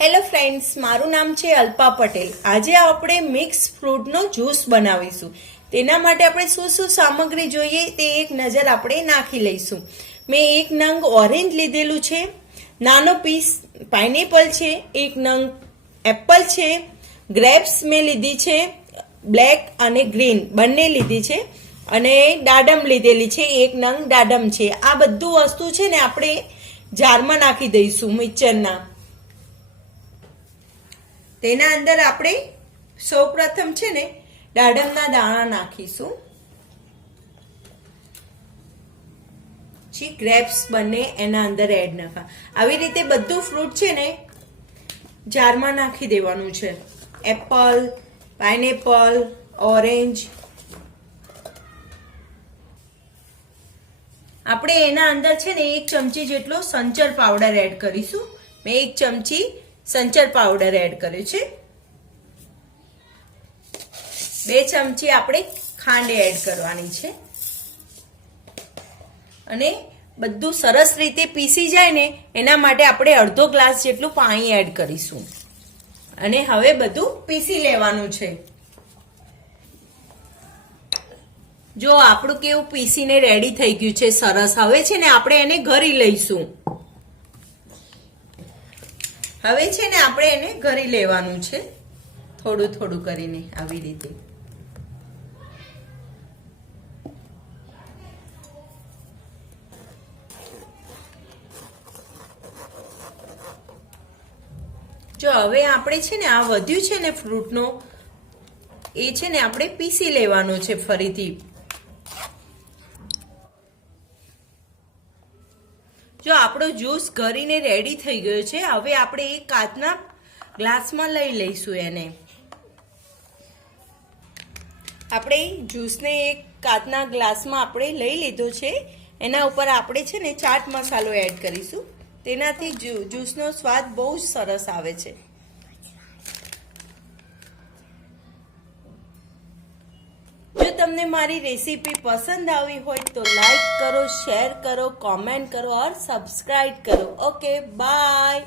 Hello friends, મારું નામ છે અલ્પા પટેલ। આજે આપણે મિક્સ ફ્રૂટનો જ્યુસ બનાવીશું। તેના માટે આપણે શું શું સામગ્રી જોઈએ તે એક નજર આપણે નાખી લઈશું। મેં એક નંગ ઓરેન્જ લીધેલું છે, નાનો પીસ પાઇનેપલ છે, એક નંગ એપલ છે, ગ્રેપ્સ મેં લીધી છે, બ્લેક અને ગ્રીન બંને લીધી છે, અને દાડમ લીધેલી છે, એક નંગ દાડમ છે। આ બધું વસ્તુ છે ને આપણે જારમાં નાખી દઈશું મિક્સરના। તેના અંદર આપણે સૌપ્રથમ છે ને દાડમના દાણા નાખીશું, પછી ગ્રેપ્સ બંને એના અંદર એડ નાખા। આવી રીતે બધું ફ્રૂટ છે ને જારમાં નાખી દેવાનું છે। Apple, pineapple, orange. આપણે એના અંદર છે ને 1 ચમચી જેટલો સંચર પાવડર એડ કરીશું। મેં 1 ચમચી સંચર પાવડર એડ કર્યો છે। 2 ચમચી આપણે ખાંડ એડ કરવાની છે, અને બધું સરસ રીતે પીસી જાય ને એના માટે આપણે અડધો ગ્લાસ જેટલું પાણી એડ કરીશું, અને હવે બધું પીસી લેવાનું છે। જો આપણું કેવું પીસીને રેડી થઈ ગયું છે સરસ। હવે છે ને આપણે એને ઘરી લઈશું। હવે છે ને આપણે એને ઘરી લેવાનું છે, થોડું થોડું કરીને આવી રીતે। જો હવે આપણે છે ને આ વધ્યું છે ને ફ્રૂટનો એ છે ને આપણે પીસી લેવાનો છે ફરીથી। જો આપણો જ્યુસ ઘરીને રેડી થઈ ગયો છે। હવે આપણે એક કાચના ગ્લાસમાં લઈ લઈશું એને। આપણે જ્યુસને એક કાચના ગ્લાસમાં આપણે લઈ લીધો છે। એના ઉપર આપણે છે ને ચાટ મસાલો એડ કરીશું, તેનાથી જ્યુસનો સ્વાદ બહુ જ સરસ આવે છે। જો તમને મારી રેસીપી પસંદ આવી હોય તો લાઈક કરો, શેર કરો, કોમેન્ટ કરો और सब्सक्राइब करो। Okay, bye.